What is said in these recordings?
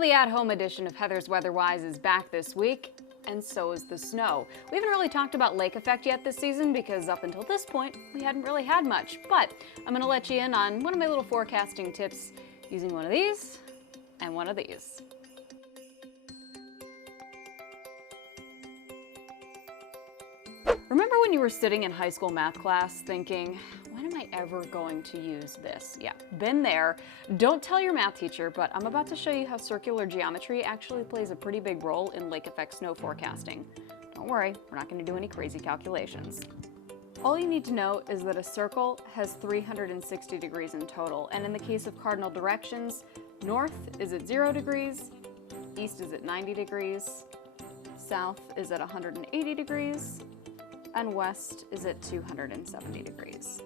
the at-home edition of Heather's Weatherwise is back this week, and so is the snow. We haven't really talked about lake effect yet this season because up until this point, we hadn't really had much. But I'm going to let you in on one of my little forecasting tips using one of these and one of these. Remember when you were sitting in high school math class thinking, when am I ever going to use this? Yeah, been there. Don't tell your math teacher, but I'm about to show you how circular geometry actually plays a pretty big role in lake effect snow forecasting. Don't worry, we're not going to do any crazy calculations. All you need to know is that a circle has 360 degrees in total, and in the case of cardinal directions, north is at 0 degrees, east is at 90 degrees, south is at 180 degrees, and west is at 270 degrees.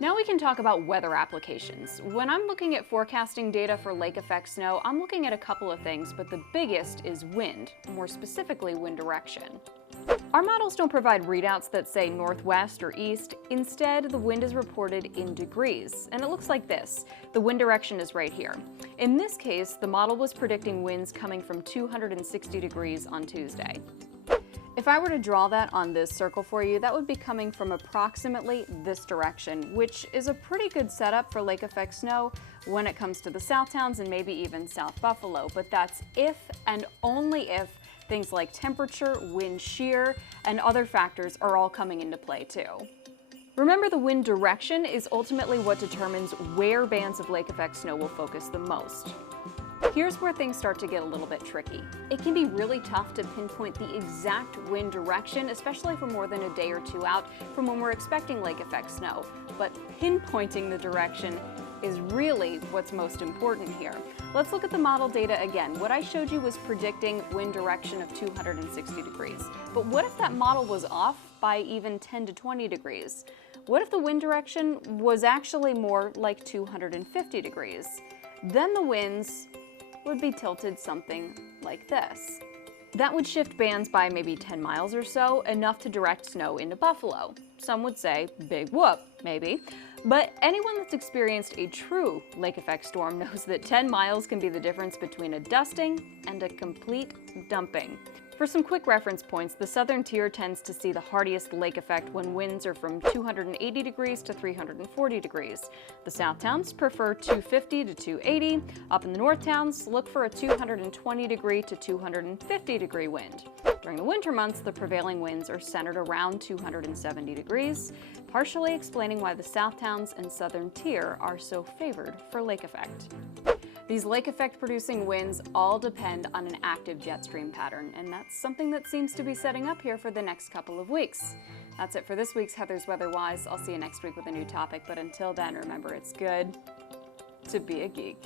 Now we can talk about weather applications. When I'm looking at forecasting data for lake effect snow, I'm looking at a couple of things, but the biggest is wind, more specifically wind direction. Our models don't provide readouts that say northwest or east. Instead, the wind is reported in degrees, and it looks like this. The wind direction is right here. In this case, the model was predicting winds coming from 260 degrees on Tuesday. If I were to draw that on this circle for you, that would be coming from approximately this direction, which is a pretty good setup for lake effect snow when it comes to the South Towns and maybe even South Buffalo. But that's if and only if things like temperature, wind shear, and other factors are all coming into play too. Remember, the wind direction is ultimately what determines where bands of lake effect snow will focus the most. Here's where things start to get a little bit tricky. It can be really tough to pinpoint the exact wind direction, especially for more than a day or two out from when we're expecting lake effect snow. But pinpointing the direction is really what's most important here. Let's look at the model data again. What I showed you was predicting wind direction of 260 degrees. But what if that model was off by even 10 to 20 degrees? What if the wind direction was actually more like 250 degrees? Then the winds would be tilted something like this. That would shift bands by maybe 10 miles or so, enough to direct snow into Buffalo. Some would say, big whoop, maybe. But anyone that's experienced a true lake effect storm knows that 10 miles can be the difference between a dusting and a complete dumping. For some quick reference points, the southern tier tends to see the hardiest lake effect when winds are from 280 degrees to 340 degrees. The South Towns prefer 250 to 280. Up in the North Towns, look for a 220 degree to 250 degree wind. During the winter months, the prevailing winds are centered around 270 degrees, partially explaining why the South Towns and southern tier are so favored for lake effect. These lake effect producing winds all depend on an active jet stream pattern, and that's something that seems to be setting up here for the next couple of weeks. That's it for this week's Heather's Weatherwise. I'll see you next week with a new topic, but until then, remember, it's good to be a geek.